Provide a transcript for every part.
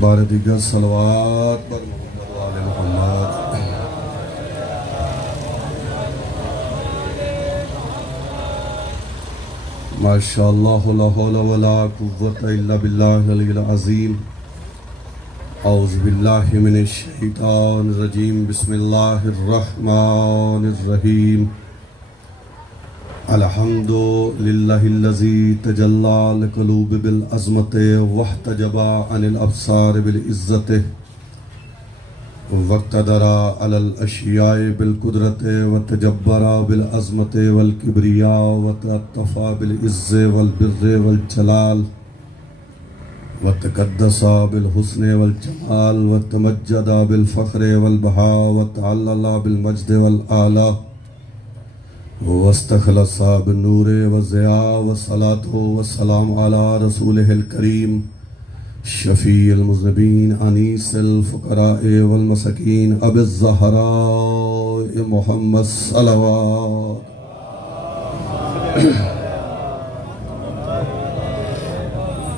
بار دیگر صلوات پر محمد و آل محمد۔ ماشاءاللہ لا حول ولا قوة الا باللہ العلی العظیم۔ اعوذ باللہ من الشیطان الرجیم، بسم اللہ الرحمن الرحیم۔ الحمد للہ الذی تجلی القلوب بالعظمت واحتجب عن الابصار بالعزت واقتدر علی الاشیاء بالقدرت وتجبر بالعظمت والکبریاء وتعطف بالعز والبر والجلال وتقدس بالحسن والجمال وتمجد بالفخر والبہاء وتعلل بالمجد والآلہ واستخلص بالنور والضیاء والصلاة والسلام علی رسولہ الکریم شفیع المذنبین انیس الفقراء والمساکین ابی الزہراء محمد صلوات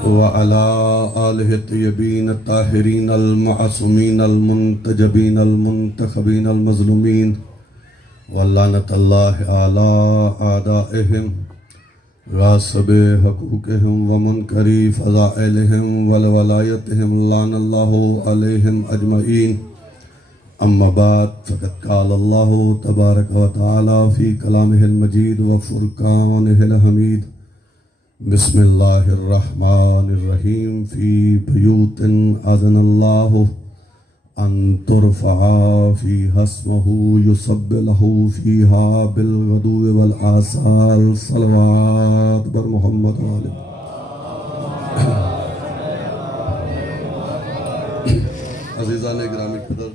وعلى آلہ الطیبین الطاہرین المعصومین المنتجبین المنتخبین المظلومین واللعنۃ اللہ علی اعدائہم غاصب حقوقہم ومنکری فضائلہم والولایتہم لعن اللہ علیہم اجمعین۔ اما بعد فقد قال اللہ تبارک و تعالی فی کلامہ المجید وفرقانہ الحمید۔ بسم اللہ الرحمن الرحیم۔ فی بیوت اذن اللہ ان ترفع فیہا اسمہ یسبح لہ فیہا بالغدو والآصال۔ صلوات بر محمد و آلہ۔ عزیزان گرامی قدر،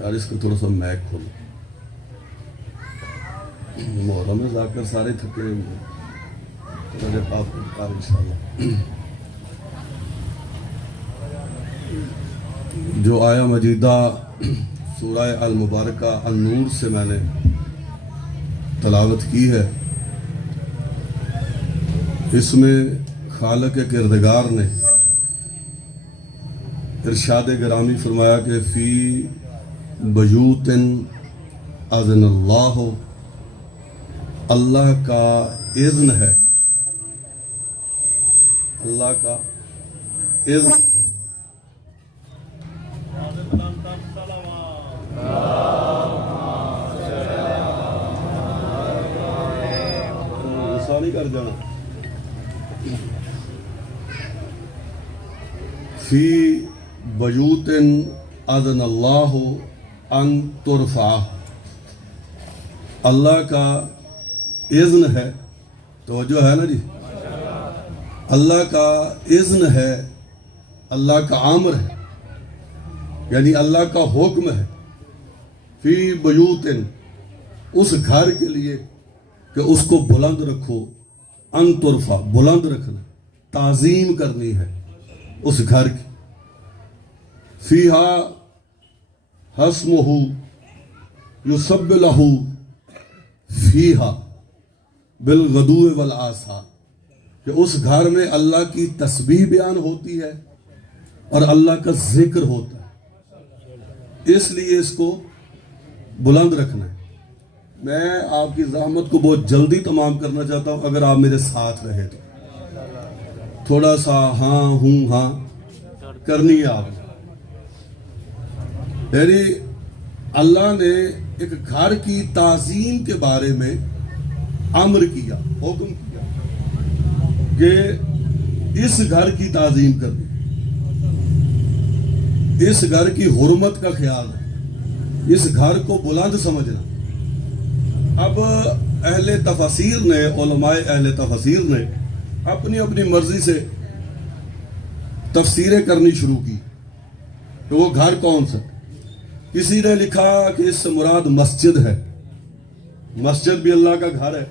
یار اس کو تھوڑا سا میک کھولو، محرم میں جا کر سارے تھکے ہوئے، تھوڑا جب آپ کار انشاءاللہ۔ جو آیہ مجیدہ سورہ المبارکہ النور سے میں نے تلاوت کی ہے، اس میں خالق کردگار نے ارشاد گرامی فرمایا کہ فی بیوت اذن اللہ، اللہ کا اذن ہے، اللہ کا اذن۔ نہیں کر جانا۔ فی بیوت اذن اللہ ان ترفع، اللہ کا اذن ہے، توجہ ہے نا جی، اللہ کا اذن ہے، اللہ کا امر ہے، یعنی اللہ کا حکم ہے۔ فی بیوت، اس گھر کے لیے کہ اس کو بلند رکھو، ان ترفع، بلند رکھنا، تعظیم کرنی ہے اس گھر کی۔ فیہا اسمہ یسبح لہ فیہا بالغدو والآصال، کہ اس گھر میں اللہ کی تسبیح بیان ہوتی ہے اور اللہ کا ذکر ہوتا ہے، اس لیے اس کو بلند رکھنا ہے۔ میں آپ کی زحمت کو بہت جلدی تمام کرنا چاہتا ہوں، اگر آپ میرے ساتھ رہے تو تھوڑا سا ہاں ہوں ہاں کرنی ہے آپ نے۔ یعنی اللہ نے ایک گھر کی تعظیم کے بارے میں امر کیا، حکم کیا کہ اس گھر کی تعظیم کرنی، اس گھر کی حرمت کا خیال ہے، اس گھر کو بلند سمجھنا۔ اب اہل تفسیر نے، علماء اہل تفسیر نے اپنی اپنی مرضی سے تفسیریں کرنی شروع کی کہ وہ گھر کون سا۔ کسی نے لکھا کہ اس سے مراد مسجد ہے، مسجد بھی اللہ کا گھر ہے،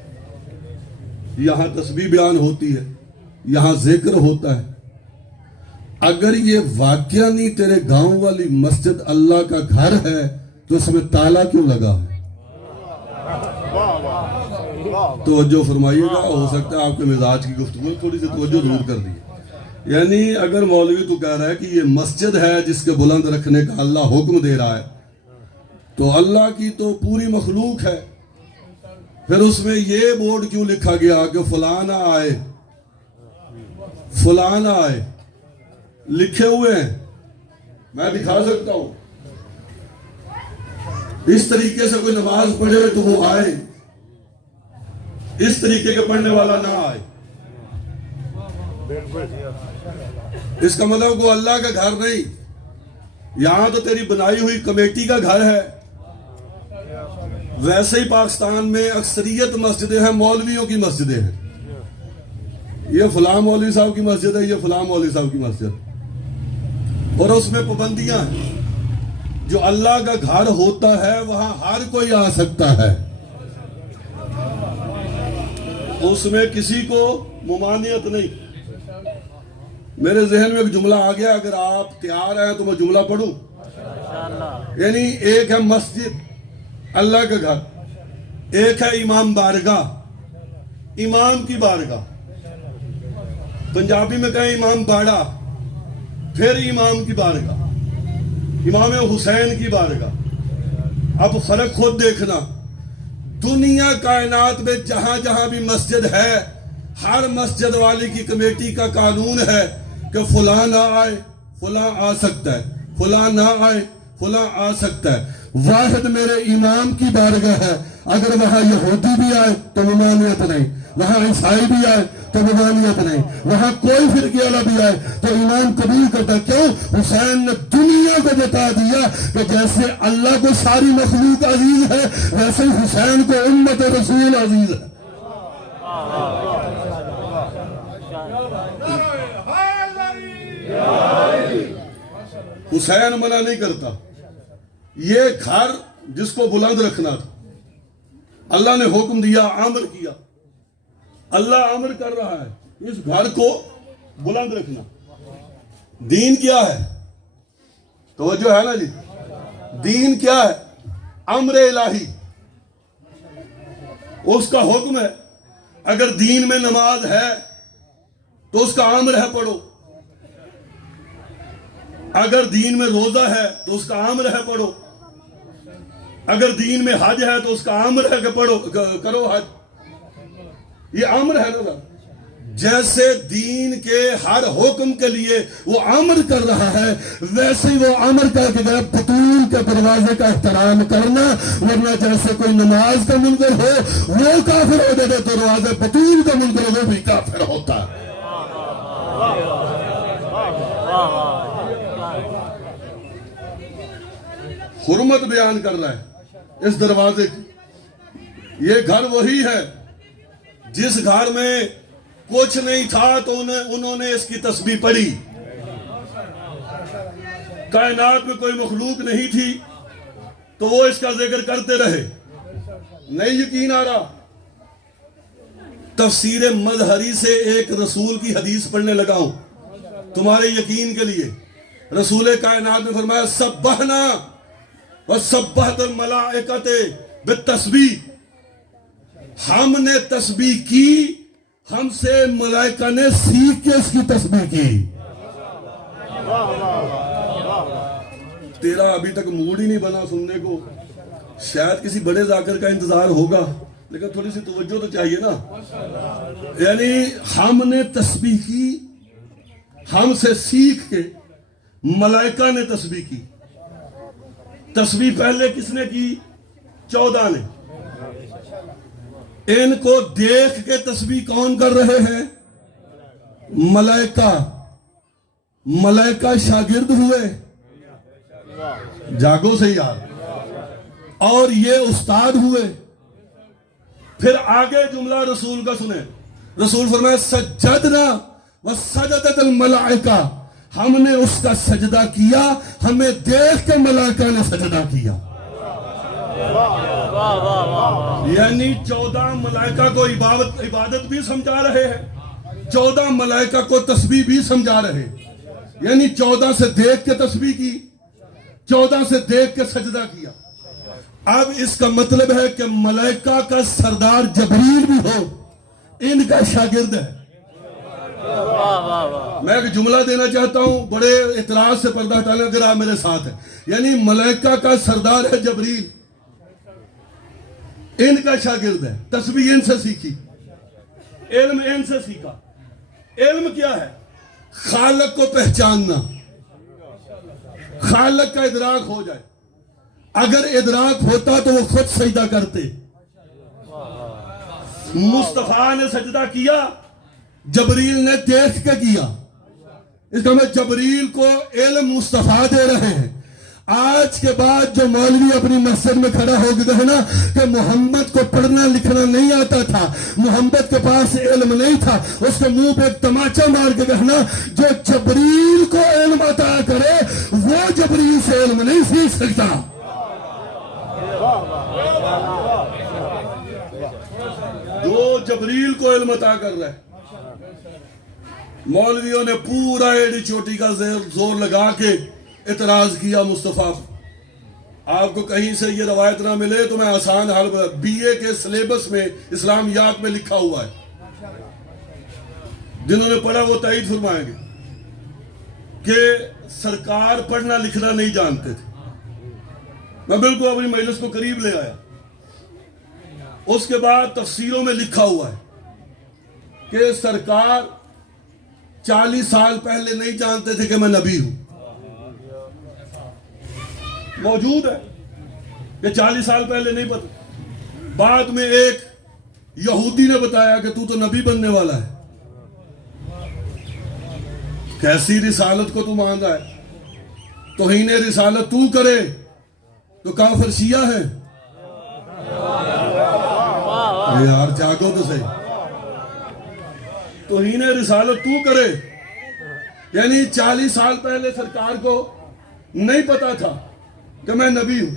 یہاں تسبیح بیان ہوتی ہے، یہاں ذکر ہوتا ہے۔ اگر یہ واقعہ نہیں تیرے گاؤں والی مسجد اللہ کا گھر ہے تو اس میں تالا کیوں لگا ہے؟ توجہ فرمائیے گا، ہو سکتا ہے آپ کے مزاج کی گفتگو تھوڑی سی توجہ ضرور کر دی۔ یعنی اگر مولوی تو کہہ رہا ہے کہ یہ مسجد ہے جس کے بلند رکھنے کا اللہ حکم دے رہا ہے، تو اللہ کی تو پوری مخلوق ہے، پھر اس میں یہ بورڈ کیوں لکھا گیا کہ فلانا آئے فلانا آئے؟ لکھے ہوئے ہیں، میں دکھا سکتا ہوں۔ اس طریقے سے کوئی نماز پڑھے تو وہ آئے، اس طریقے کے پڑھنے والا نہ آئے۔ اس کا مطلب وہ اللہ کا گھر نہیں، یہاں تو تیری بنائی ہوئی کمیٹی کا گھر ہے۔ ویسے ہی پاکستان میں اکثریت مسجدیں ہیں مولویوں کی مسجدیں ہیں، یہ فلاں مولوی صاحب کی مسجد ہے، یہ فلاں مولوی صاحب کی مسجد، اور اس میں پابندیاں ہیں۔ جو اللہ کا گھر ہوتا ہے وہاں ہر کوئی آ سکتا ہے، اس میں کسی کو ممانعت نہیں۔ میرے ذہن میں ایک جملہ آ گیا، اگر آپ تیار ہیں تو میں جملہ پڑھوں۔ یعنی ایک ہے مسجد، اللہ کا گھر، ایک ہے امام بارگاہ، امام کی بارگاہ، پنجابی میں کہیں امام باڑا، پھر امام کی بارگاہ، امام حسین کی بارگاہ۔ اب فرق خود دیکھنا، دنیا کائنات میں جہاں جہاں بھی مسجد ہے، ہر مسجد والی کی کمیٹی کا قانون ہے کہ فلاں نہ آئے فلاں آ سکتا ہے، فلاں نہ آئے فلاں آ سکتا ہے۔ واحد میرے امام کی بارگاہ ہے، اگر وہاں یہودی بھی آئے تو ممانعت نہیں، وہاں عیسائی بھی آئے تو ممانعت نہیں، وہاں کوئی فرقے والا بھی آئے تو امام قبول کرتا۔ کیوں؟ حسین نے دنیا کو بتا دیا کہ جیسے اللہ کو ساری مخلوق عزیز ہے، ویسے ہی حسین کو امت رسول عزیز ہے۔ حسین منع نہیں کرتا، یہ گھر جس کو بلند رکھنا تھا، اللہ نے حکم دیا، امر کیا، اللہ امر کر رہا ہے اس گھر کو بلند رکھنا۔ دین کیا ہے؟ توجہ ہے نا جی؟ دین کیا ہے؟ امر الہی، اس کا حکم ہے۔ اگر دین میں نماز ہے تو اس کا امر ہے پڑھو، اگر دین میں روزہ ہے تو اس کا امر ہے پڑھو، اگر دین میں حج ہے تو اس کا امر ہے کہ پڑھو کرو حج، یہ امر ہے نا۔ جیسے دین کے ہر حکم کے لیے وہ امر کر رہا ہے، ویسے ہی وہ امر کر کے گیا بطول کے دروازے کا احترام کرنا، ورنہ جیسے کوئی نماز کا منکر ہو وہ کافر ہو جائے، دروازے بطول کا منکر وہ بھی کافر ہوتا ہے۔ حرمت بیان کر رہا ہے اس دروازے کی۔ یہ گھر وہی ہے جس گھر میں کچھ نہیں تھا تو انہوں نے اس کی تسبیح پڑھی، کائنات میں کوئی مخلوق نہیں تھی تو وہ اس کا ذکر کرتے رہے۔ نہیں یقین آ رہا؟ تفسیر مظہری سے ایک رسول کی حدیث پڑھنے لگا ہوں تمہارے یقین کے لیے۔ رسول کائنات نے فرمایا سبحنا وسبحت الملائکۃ بالتسبیح، ہم نے تسبیح کی، ہم سے ملائکہ نے سیکھ کے اس کی تسبیح کی۔ تیرا ابھی تک موڈ ہی نہیں بنا سننے کو، شاید کسی بڑے ذاکر کا انتظار ہوگا، لیکن تھوڑی سی توجہ تو چاہیے نا۔ یعنی ہم نے تسبیح کی، ہم سے سیکھ کے ملائکہ نے تسبیح کی۔ تسبیح پہلے کس نے کی؟ 14 نے۔ ان کو دیکھ کے تسبیح کون کر رہے ہیں؟ ملائکہ۔ ملائکہ شاگرد ہوئے، جاگو سے یار، اور یہ استاد ہوئے۔ پھر آگے جملہ رسول کا سنیں، رسول فرمایا سجدنا وسجدت الملائکہ، ہم نے اس کا سجدہ کیا، ہمیں دیکھ کے ملائکہ نے سجدہ کیا۔ یعنی 14 ملائکہ کو عبادت بھی سمجھا رہے ہیں، 14 ملائکہ کو تسبیح بھی سمجھا رہے ہیں۔ یعنی 14 سے دیکھ کے تسبیح کی، 14 سے دیکھ کے سجدہ کیا۔ اب اس کا مطلب ہے کہ ملائکہ کا سردار جبریل بھی ہو، ان کا شاگرد ہے۔ میں ایک جملہ دینا چاہتا ہوں بڑے اعتراض سے پردہ ہٹانا اگر آپ میرے ساتھ ہیں. یعنی ملائکہ کا سردار ہے جبریل، ان کا شاگرد ہے، تسبیح ان سے سیکھی، علم ان سے سیکھا. علم کیا ہے؟ خالق کو پہچاننا، خالق کا ادراک ہو جائے. اگر ادراک ہوتا تو وہ خود سجدہ کرتے. مصطفیٰ نے سجدہ کیا، جبریل نے دیکھ کے کیا. اس کا میں جبریل کو علم مصطفیٰ دے رہے ہیں. آج کے بعد جو مولوی اپنی مسجد میں کھڑا ہو گیا ہے نا کہ محمد کو پڑھنا لکھنا نہیں آتا تھا، محمد کے پاس علم نہیں تھا، اس کے منہ پہ ایک تماچا مار کے کہنا جو جبریل کو علم عطا کرے وہ جبریل سے علم نہیں سیکھ سکتا. جو جبریل کو علم عطا کر رہا ہے. مولویوں نے پورا ایڑی چوٹی کا زور لگا کے اعتراض کیا مصطفیٰ کو. آپ کو کہیں سے یہ روایت نہ ملے تو میں آسان حال بی اے کے سلیبس میں اسلامیات میں لکھا ہوا ہے، جنہوں نے پڑھا وہ تائید فرمائیں گے کہ سرکار پڑھنا لکھنا نہیں جانتے تھے. میں بالکل اپنی مجلس کو قریب لے آیا. اس کے بعد تفسیروں میں لکھا ہوا ہے کہ سرکار 40 سال پہلے نہیں جانتے تھے کہ میں نبی ہوں. موجود ہے کہ 40 سال پہلے نہیں پتا. بعد میں ایک یہودی نے بتایا کہ تو نبی بننے والا ہے. کیسی رسالت کو تو مان رہا ہے؟ توہین رسالت تو کرے تو کافر شیعہ ہے. یار جاگو تو صحیح. توہین رسالت تو کرے یعنی 40 سال پہلے سرکار کو نہیں پتا تھا کہ میں نبی ہوں،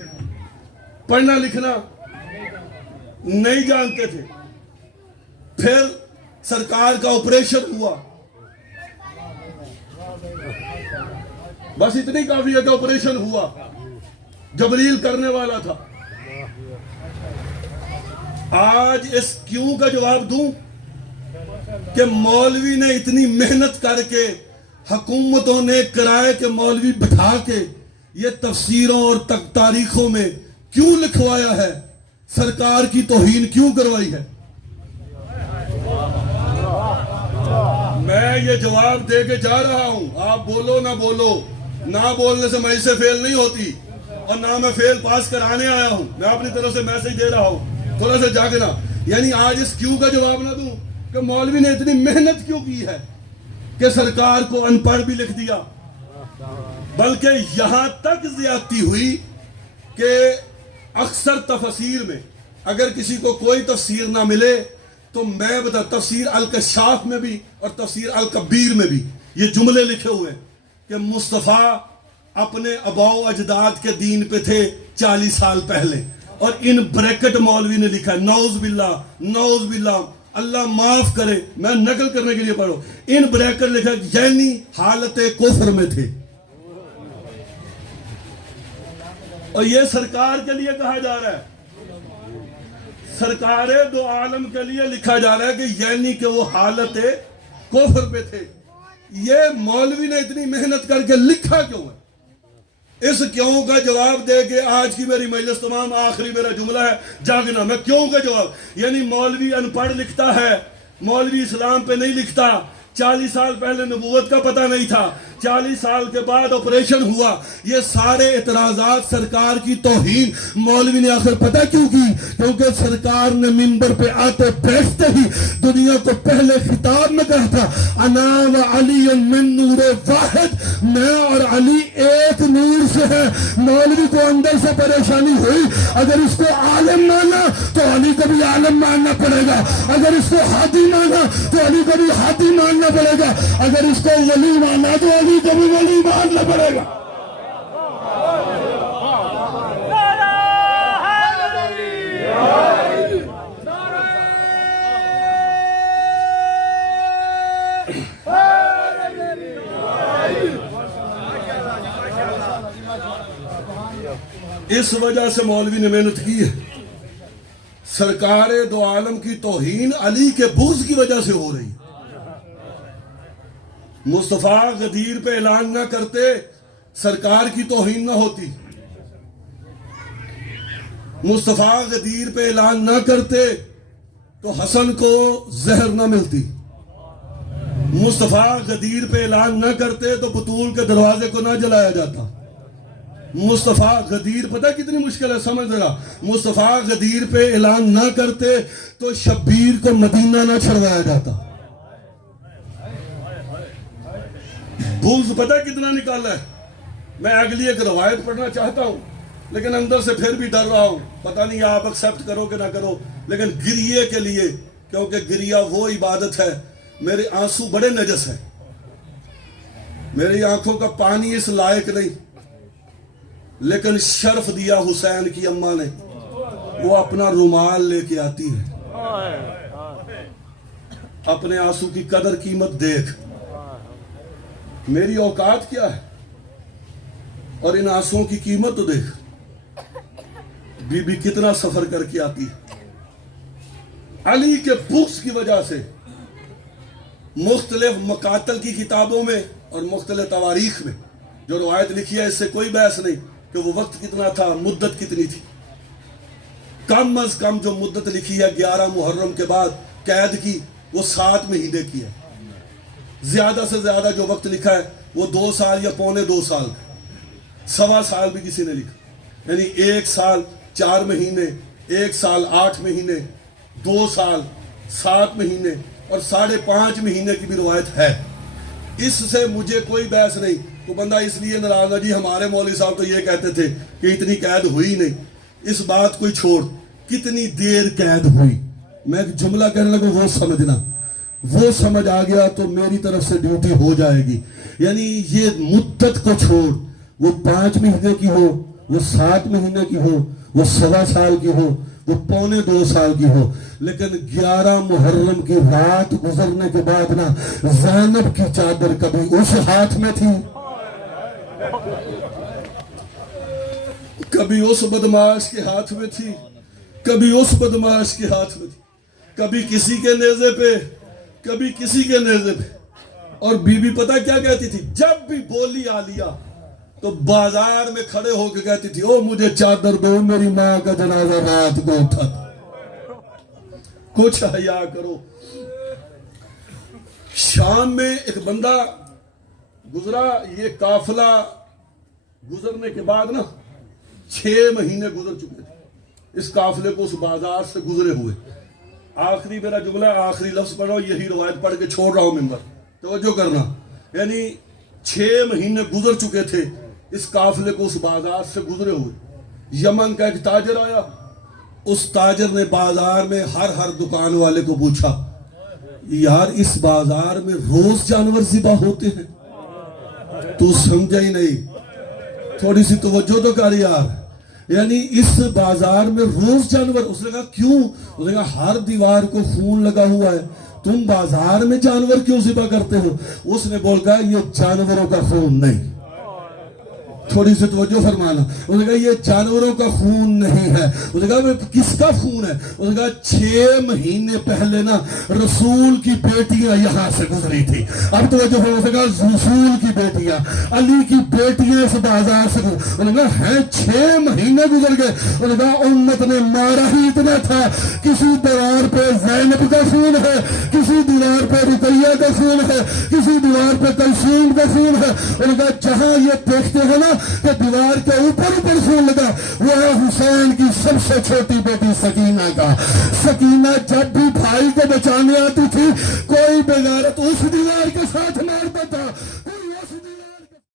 پڑھنا لکھنا نہیں جانتے تھے. پھر سرکار کا آپریشن ہوا، بس اتنی کافی ہے کہ آپریشن ہوا، جبریل کرنے والا تھا. آج اس کیوں کا جواب دوں کہ مولوی نے اتنی محنت کر کے، حکومتوں نے کرائے کہ مولوی بٹھا کے یہ تفسیروں اور تاریخوں میں کیوں لکھوایا ہے، سرکار کی توہین کیوں کروائی ہے. میں یہ جواب دے کے جا رہا ہوں. آپ بولو نہ بولو، نہ بولنے سے میں اسے فیل نہیں ہوتی اور نہ میں فیل پاس کرانے آیا ہوں. میں اپنی طرف سے میسج دے رہا ہوں، تھوڑا سا جاگنا. یعنی آج اس کیوں کا جواب نہ دوں کہ مولوی نے اتنی محنت کیوں کی ہے کہ سرکار کو ان پڑھ بھی لکھ دیا. بلکہ یہاں تک زیادتی ہوئی کہ اکثر تفسیر میں اگر کسی کو کوئی تفسیر نہ ملے تو میں بتا تفسیر الکشاف میں بھی اور تفسیر الکبیر میں بھی یہ جملے لکھے ہوئے کہ مصطفیٰ اپنے آباء و اجداد کے دین پہ تھے 40 سال پہلے. اور ان بریکٹ مولوی نے لکھا ہے نعوذ باللہ نعوذ باللہ، اللہ معاف کرے، میں نقل کرنے کے لیے پڑھو. ان بریکٹ لکھا یعنی حالت کفر میں تھے. اور یہ سرکار کے لیے کہا جا رہا ہے، سرکار دو عالم کے لیے لکھا جا رہا ہے کہ یعنی کہ وہ حالت کفر پہ تھے. یہ مولوی نے اتنی محنت کر کے لکھا کیوں ہے؟ اس کیوں کا جواب دے کے آج کی میری مجلس تمام آخری میرا جملہ ہے جاگنا. میں کیوں کا جواب یعنی مولوی ان پڑھ لکھتا ہے، مولوی اسلام پہ نہیں لکھتا. 40 سال پہلے نبوت کا پتہ نہیں تھا، 40 سال کے بعد آپریشن ہوا. یہ سارے اعتراضات سرکار کی توہین مولوی نے آخر پتہ کیوں کی؟ کیونکہ سرکار نے منبر پہ آتے بیٹھتے ہی دنیا کو پہلے خطاب میں کہا تھا انا و علی من نور واحد، میں اور علی ایک نور سے ہے. مولوی کو اندر سے پریشانی ہوئی، اگر اس کو عالم مانا تو علی کو بھی عالم ماننا پڑے گا، اگر اس کو ہادی مانا تو علی کو بھی ہادی ماننا پڑے گا، اگر اس کو ولی مانا تو علی کو بھی ولی ماننا پڑے گا. اس وجہ سے مولوی نے محنت کی ہے. سرکار دو عالم کی توہین علی کے بغض کی وجہ سے ہو رہی. مصطفیٰ غدیر پہ اعلان نہ کرتے سرکار کی توہین نہ ہوتی، مصطفیٰ غدیر پہ اعلان نہ کرتے تو حسن کو زہر نہ ملتی، مصطفیٰ غدیر پہ اعلان نہ کرتے تو بطول کے دروازے کو نہ جلایا جاتا، مصطفیٰ غدیر پتہ کتنی مشکل ہے، سمجھ ذرا، مصطفیٰ غدیر پہ اعلان نہ کرتے تو شبیر کو مدینہ نہ چھڑوایا جاتا، بغض پتہ کتنا نکالا ہے۔ میں اگلی ایک روایت پڑھنا چاہتا ہوں لیکن اندر سے پھر بھی ڈر رہا ہوں، پتہ نہیں آپ ایکسیپٹ کرو کہ نہ کرو، لیکن گریے کے لیے، کیونکہ گریہ وہ عبادت ہے۔ میرے آنسو بڑے نجس ہیں، میری آنکھوں کا پانی اس لائق نہیں، لیکن شرف دیا حسین کی اماں نے، وہ اپنا رومال لے کے آتی ہے، اپنے آنسو کی قدر قیمت دیکھ، میری اوقات کیا ہے اور ان آنسوؤں کی قیمت تو دیکھ، بی بی کتنا سفر کر کے آتی ہے۔ علی کے بغض کی وجہ سے مختلف مقاتل کی کتابوں میں اور مختلف تواریخ میں جو روایت لکھی ہے، اس سے کوئی بحث نہیں کہ وہ وقت کتنا تھا، مدت کتنی تھی، کم از کم جو مدت لکھی ہے 11 محرم کے بعد قید کی، وہ 7 مہینے کی ہے، زیادہ سے زیادہ جو وقت لکھا ہے وہ 2 سال یا پونے 2 سال، 1.25 سال بھی کسی نے لکھا، یعنی 1 سال 4 مہینے، 1 سال 8 مہینے، 2 سال 7 مہینے اور 5.5 مہینے کی بھی روایت ہے۔ اس سے مجھے کوئی بحث نہیں، تو بندہ اس لیے ناراض ہے جی ہمارے مولوی صاحب تو یہ کہتے تھے کہ اتنی قید ہوئی نہیں، اس بات کو چھوڑ، کتنی دیر قید ہوئی، میں ایک جملہ کہنے لگا وہ سمجھنا، وہ سمجھ آ گیا تو میری طرف سے ڈیوٹی ہو جائے گی، یعنی یہ مدت کو چھوڑ، وہ 5 مہینے کی ہو، وہ 7 مہینے کی ہو، وہ 1.25 سال کی ہو، وہ پونے 2 سال کی ہو، لیکن 11 محرم کی رات گزرنے کے بعد نا زینب کی چادر کبھی اس ہاتھ میں تھی، کبھی اس بدماش کے ہاتھ میں تھی، کبھی اس بدماش کے ہاتھ میں تھی، کبھی کسی کے نیزے پہ، کبھی کسی کے نیزے پہ، اور بی بی پتہ کیا کہتی تھی، جب بھی بولی عالیہ تو بازار میں کھڑے ہو کے کہتی تھی او مجھے چادر دو، میری ماں کا جنازہ رات کو اٹھا تھا، کچھ حیا کرو۔ شام میں ایک بندہ گزرا، یہ قافلہ گزرنے کے بعد نا 6 مہینے گزر چکے تھے اس قافلے کو، اس بازار سے گزرے ہوئے۔ آخری میرا جملہ، آخری لفظ پڑھ رہا ہوں، یہی روایت پڑھ کے چھوڑ رہا ہوں ممبر، توجہ کرنا، یعنی 6 مہینے گزر چکے تھے اس قافلے کو، اس بازار سے گزرے ہوئے۔ یمن کا ایک تاجر آیا، اس تاجر نے بازار میں ہر دکان والے کو پوچھا یار اس بازار میں روز جانور ذبح ہوتے ہیں؟ تو سمجھا ہی نہیں، تھوڑی سی توجہ تو کر یار، یعنی اس بازار میں روز جانور، اس نے کہا کیوں؟ اس نے کہا ہر دیوار کو خون لگا ہوا ہے، تم بازار میں جانور کیوں ذبح کرتے ہو؟ اس نے بول کہا یہ جانوروں کا خون نہیں، تھوڑی سی توجہ فرمانا، اس نے کہا یہ جانوروں کا خون نہیں ہے، اس نے کہا کس کا خون ہے؟ اس نے کہا 6 مہینے پہلے نا رسول کی بیٹیاں یہاں سے گزری تھی، اب توجہ فرمانا، اس نے کہا رسول کی بیٹیاں، علی کی بیٹیاں اس بازار سے گزری، اس نے کہا ہیں 6 مہینے گزر گئے، اس نے کہا امت نے مارا ہی اتنا تھا، کسی دیوار پہ زینب کا خون ہے، کسی دیوار پہ رقیہ کا خون ہے، کسی دیوار پہ کلثوم کا خون ہے، اس نے کہا جہاں یہ دیکھتے ہیں نا کہ دیوار کے اوپر خون لگا، وہ ہے حسین کی سب سے چھوٹی بیٹی سکینہ کا۔ سکینہ جب بھی بھائی کو بچانے آتی تھی، کوئی بغیرت اس دیوار کے ساتھ مارتا تھا،